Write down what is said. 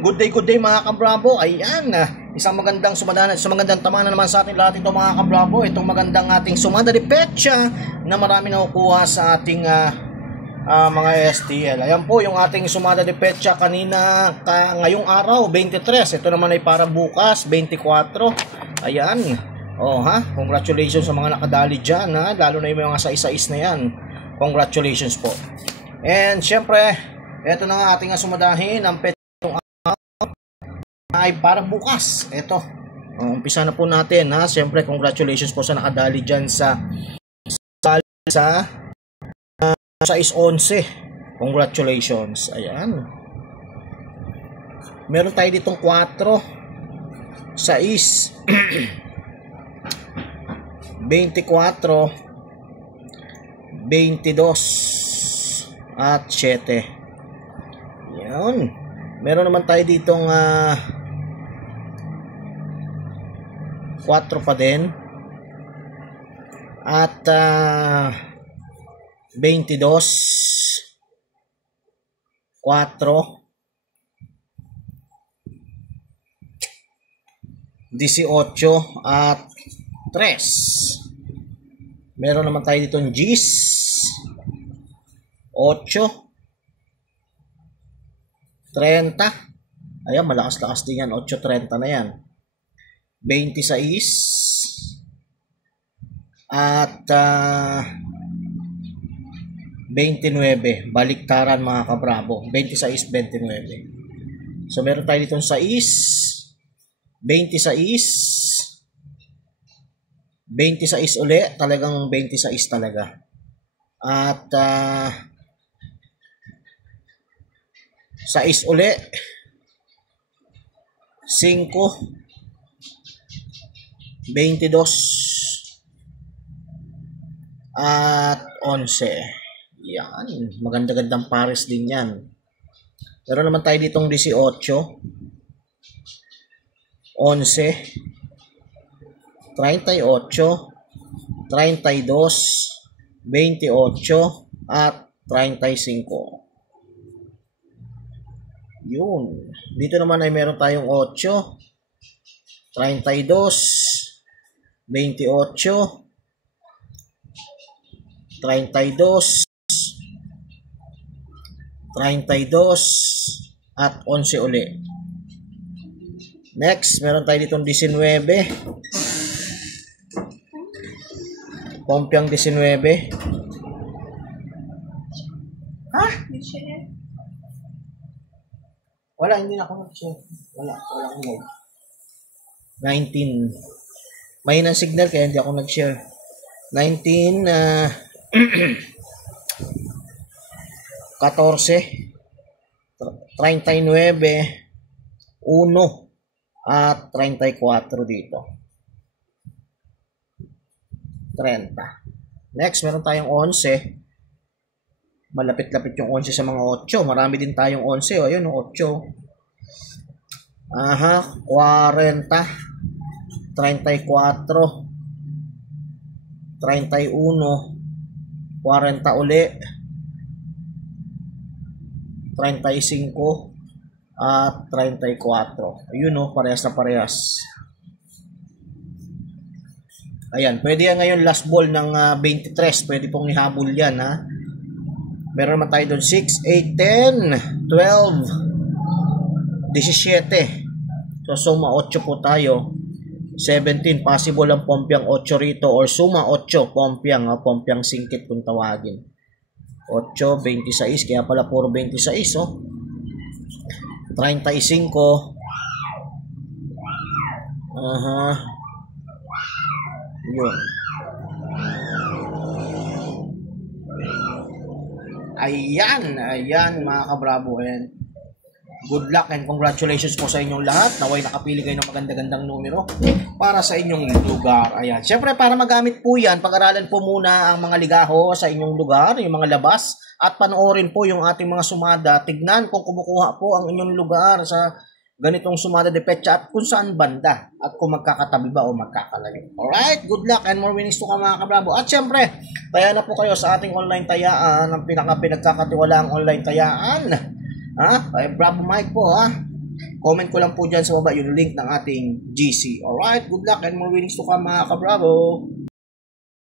Good day mga kabravo. Ayan, isang magandang tamana naman sa atin lahat ito mga kabravo. Itong magandang ating sumada de pecha na marami nakukuha sa ating mga STL. Ayan po yung ating sumada de pecha kanina, ngayong araw 23. Ito naman ay para bukas 24. Ayan. Oh ha, congratulations sa mga nakadali dyan ha. Lalo na yung mga sais-sais na yan. Congratulations po. And syempre, ito na nga ating sumadahin ang pecha ay para bukas. Ito, umpisa na po natin ha. Siyempre, congratulations po sa nakadali dyan sa 6-11. Congratulations. Ayan. Meron tayo ditong 4, 6, 24, 22, at 7. Ayan. Meron naman tayo ditong 4 pa din at 22, 4, 18 at 3. Meron naman tayo ditong G's 8, 30. Ayan, malakas-lakas din yan. 8.30 na yan. 26 at 29. Baliktaran mga kabravo. 26, 29. So meron tayo ditong 6, 26, 26 uli. Talagang 26 talaga. At 6 uli, 5, 22, at 11. Yan, maganda-gandang pares din yan. Pero naman tayo ditong 18, 11, 38, 32, 28, at 35. Yun. Dito naman ay meron tayong 8, 32, 28, 32, 32, at 11 uli. Next, meron tayo ditong 19. Pompiang 19. Ha? Wala, hindi na ako nag-share. Wala akong nag. 19. May ng signal kaya hindi ako nag-share. 19, 14, 39, 1, at 34 dito. 30. Next, meron tayong 11. Malapit-lapit yung 11 sa mga 8. Marami din tayong 11. O, ayun, 8. Aha, 40, 34, 31, 40 uli, 35, at 34. Ayun o, parehas na parehas. Ayan, pwede yan ngayon last ball ng 23. Pwede pong ihabol yan ha. Meron naman tayo doon 6, 8, 10, 12, 17. So suma 8 po tayo. 17, possible ang pompiang 8 rito or suma 8, pompiang singkit kung tawagin. 8, 26, kaya pala puro 26 oh. 35. Yun. Ayan mga kabravo. And good luck and congratulations po sa inyong lahat. Naway nakapili kayo ng maganda-gandang numero para sa inyong lugar. Ayan. Siyempre para magamit po yan, pag-aralan po muna ang mga ligaho sa inyong lugar, yung mga labas, at panoorin po yung ating mga sumada. Tignan kung kumukuha po ang inyong lugar sa ganitong sumada de pecha at kung saan banda at kung magkakatabi ba o magkakalayo. Alright, good luck and more winnings to ka mga kabravo. At syempre, taya na po kayo sa ating online tayaan, ang pinagkakatiwalaang online tayaan. Ha? Bravo Mike po ha. comment ko lang po dyan sa baba yung link ng ating GC. Alright, good luck and more winnings to come mga ka-Bravo.